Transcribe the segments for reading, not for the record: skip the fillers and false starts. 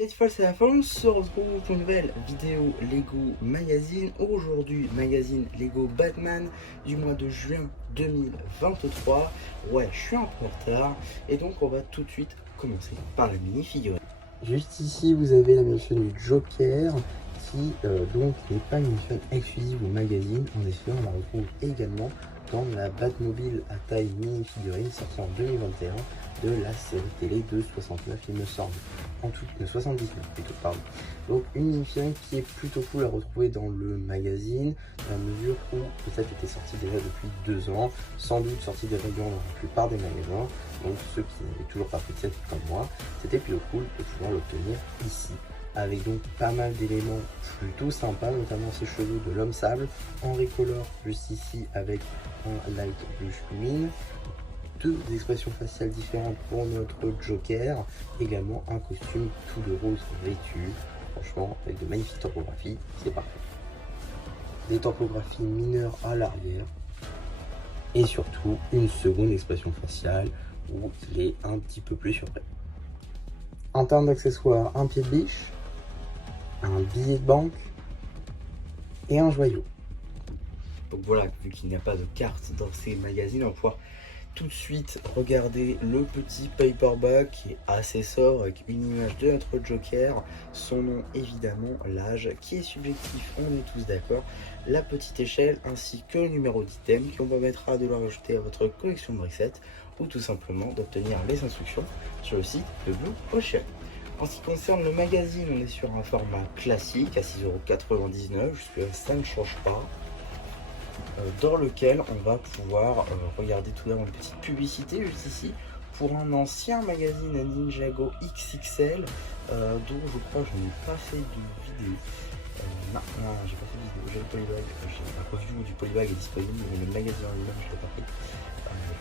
Cette fois c'est la fin, on se retrouve pour une nouvelle vidéo Lego Magazine. Aujourd'hui, magazine Lego Batman du mois de juin 2023. Ouais, je suis un peu en retard et donc on va tout de suite commencer par la mini-figurine. Juste ici, vous avez la mini-figurine du Joker qui donc n'est pas une mini-figurine exclusive au magazine. En effet, on la retrouve également dans la Batmobile à taille mini-figurine sortie en 2021 de la série télé de 69, il me semble. En tout, 79 plutôt, pardon. Donc une mini-figurine qui est plutôt cool à retrouver dans le magazine, à mesure où peut-être était sortie déjà depuis 2 ans, sans doute sortie de rayon dans la plupart des magasins. Donc ceux qui n'avaient toujours pas pris de cette comme moi, c'était plutôt cool de pouvoir l'obtenir ici. Avec donc pas mal d'éléments plutôt sympas, notamment ces cheveux de l'homme sable, en recolor juste ici avec un light blush mine, 2 expressions faciales différentes pour notre Joker, également un costume tout de rose vêtu, franchement avec de magnifiques topographies, c'est parfait. Des topographies mineures à l'arrière, et surtout une seconde expression faciale où il est un petit peu plus surpris. En termes d'accessoires, un pied de biche, un billet de banque et un joyau. Donc voilà, vu qu'il n'y a pas de carte dans ces magazines, on va pouvoir tout de suite regarder le petit paperback qui est assez sobre avec une image de notre Joker, son nom évidemment, l'âge qui est subjectif, on est tous d'accord, la petite échelle ainsi que le numéro d'item qui on permettra de le rajouter à votre collection de briquettes ou tout simplement d'obtenir les instructions sur le site de Blue Ocean. En ce qui concerne le magazine, on est sur un format classique à 6,99 €, jusque ça ne change pas. Dans lequel on va pouvoir regarder tout d'abord une petite publicité juste ici pour un ancien magazine Ninjago XXL dont je crois que je n'ai pas fait de vidéo. Non, j'ai pas fait de vidéo, j'ai le polybag, la review du polybag est disponible, mais le magazine en lui-même je l'ai pas fait.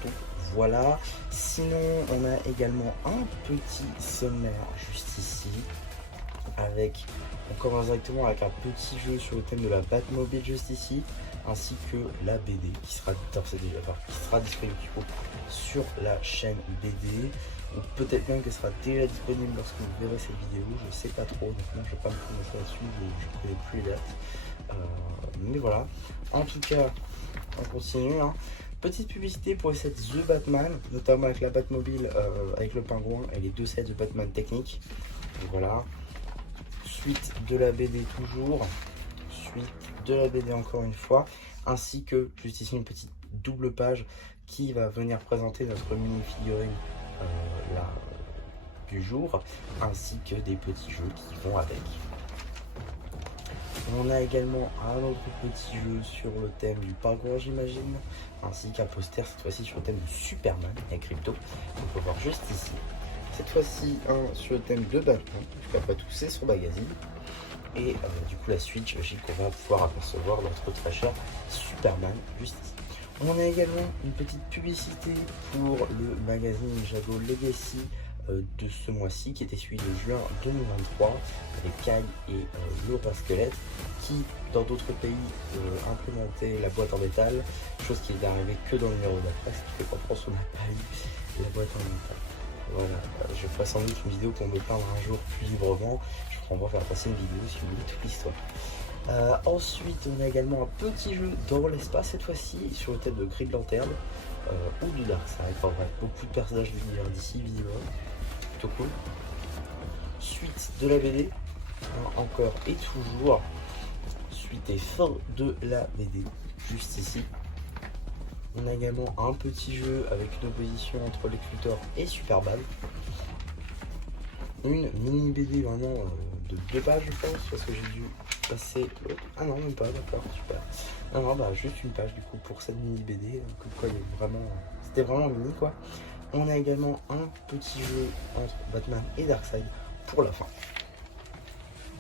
Donc voilà, sinon on a également un petit sommaire juste ici avec, on commence directement avec un petit jeu sur le thème de la Batmobile juste ici, ainsi que la BD qui sera disponible du coup sur la chaîne BD, ou peut-être même qu'elle sera déjà disponible lorsque vous verrez cette vidéo, je sais pas trop, donc moi je vais pas me prononcer là-dessus, je connais plus les dates, mais voilà. En tout cas, on continue, hein. Petite publicité pour les sets The Batman, notamment avec la Batmobile, avec le pingouin et les 2 sets de Batman technique. Donc voilà. Suite de la BD toujours, suite de la BD encore une fois, ainsi que juste ici une petite double page qui va venir présenter notre mini figurine du jour, ainsi que des petits jeux qui vont avec. On a également un autre petit jeu sur le thème du parcours, j'imagine, ainsi qu'un poster cette fois-ci sur le thème de Superman et Crypto, on peut voir juste ici. Cette fois-ci un sur le thème de Batman, après tout c'est son magazine. Et du coup la suite, j'imagine qu'on va pouvoir apercevoir notre très cher Superman juste ici. On a également une petite publicité pour le magazine Ninjago Legacy de ce mois-ci, qui était celui de juin 2023, avec Kai et le roi squelette, qui dans d'autres pays implémentait la boîte en métal, chose qui est arrivée que dans le numéro d'après, ce qui fait qu'en France on n'a pas eu la boîte en métal. Voilà, je ferai sans doute une vidéo pour me parler un jour plus librement. Je ferai encore faire passer une vidéo si vous voulez toute l'histoire. Ensuite, on a également un petit jeu dans l'espace, cette fois-ci sur le thème de Green Lantern ou du Darkseid. Enfin bref, beaucoup de personnages de l'univers d'ici, visiblement. Plutôt cool. Suite de la BD, encore et toujours. Suite et fin de la BD, juste ici. On a également un petit jeu avec une opposition entre Lex Luthor et Superman. Une mini BD vraiment de 2 pages je pense, parce que j'ai dû passer l'autre. Ah non, même pas, d'accord, super. Non, bah juste une page du coup pour cette mini BD, comme quoi il y a vraiment, c'était vraiment mini quoi. On a également un petit jeu entre Batman et Darkseid pour la fin.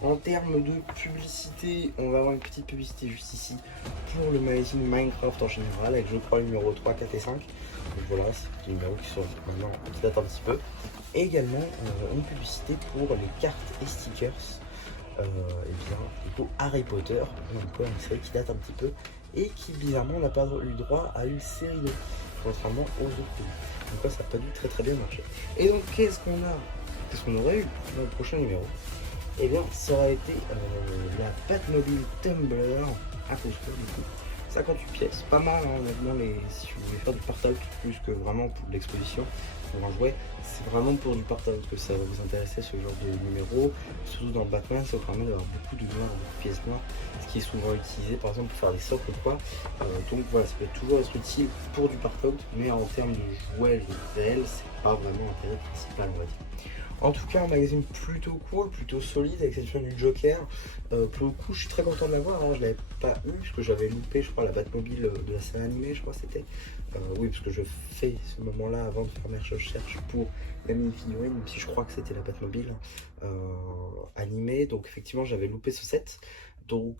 En termes de publicité, on va avoir une petite publicité juste ici pour le magazine Minecraft en général, avec je crois le numéro 3, 4 et 5. Donc voilà, c'est des numéros qui sont maintenant qui datent un petit peu. Et également une publicité pour les cartes et stickers, et bien plutôt Harry Potter, encore une série qui date un petit peu et qui bizarrement n'a pas eu droit à une série 2, contrairement aux autres pays. Donc là, ça n'a pas dû très bien marcher. Et donc qu'est-ce qu'on a qu'est-ce qu'on aurait eu dans le prochain numéro? Eh bien, ça aurait été la Batmobile Tumbler à construire du coup. 58 pièces, pas mal hein, honnêtement, si vous voulez faire du part-out plus que vraiment pour l'exposition, pour en jouer, c'est vraiment pour du part-out que ça va vous intéresser ce genre de numéro, surtout dans le Batman, ça vous permet d'avoir beaucoup de noir, beaucoup de pièces noires, ce qui est souvent utilisé par exemple pour faire des socles ou quoi, donc voilà, ça peut toujours être utile pour du part-out, mais en termes de jouets réels, c'est pas vraiment l'intérêt principal on va dire. En tout cas, un magazine plutôt cool, plutôt solide, à l'exception du Joker. Pour le coup, je suis très content de l'avoir. Hein. Je ne l'avais pas eu parce que j'avais loupé, je crois, la Batmobile de la série animée, je crois que c'était. Oui, parce que je fais ce moment-là avant de faire mes recherches pour la mini-figurine, même si je crois que c'était la Batmobile animée. Donc, effectivement, j'avais loupé ce set. Donc,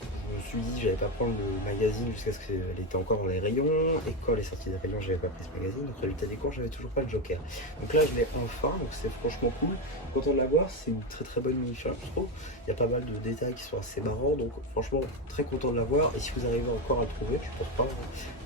je me suis dit j'allais pas prendre le magazine jusqu'à ce qu'elle était encore dans les rayons, et quand elle est sortie des rayons j'avais pas pris ce magazine, donc résultat des courses j'avais toujours pas le Joker. Donc là je l'ai enfin, donc c'est franchement cool, content de l'avoir, c'est une très bonne mini-figurine je trouve, il y a pas mal de détails qui sont assez marrants, donc franchement très content de l'avoir, et si vous arrivez encore à le trouver, je pense pas,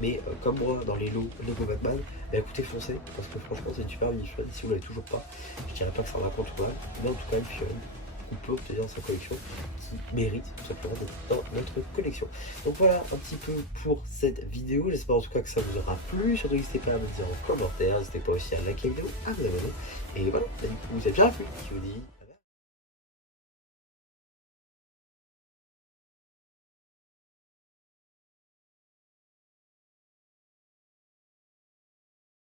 mais comme moi dans les lots Lego Batman, bah écoutez foncez, parce que franchement c'est une super mini-figurine, si vous l'avez toujours pas, je dirais pas que c'est un incontournable, mais en tout cas une figurine qu'on peut obtenir dans sa collection qui mérite tout simplement d'être dans notre collection. Donc voilà un petit peu pour cette vidéo, j'espère en tout cas que ça vous aura plu, surtout n'hésitez pas à me dire en commentaire, n'hésitez pas aussi à liker la vidéo, à vous abonner, et voilà, du coup ça vous a bien plu, je vous dis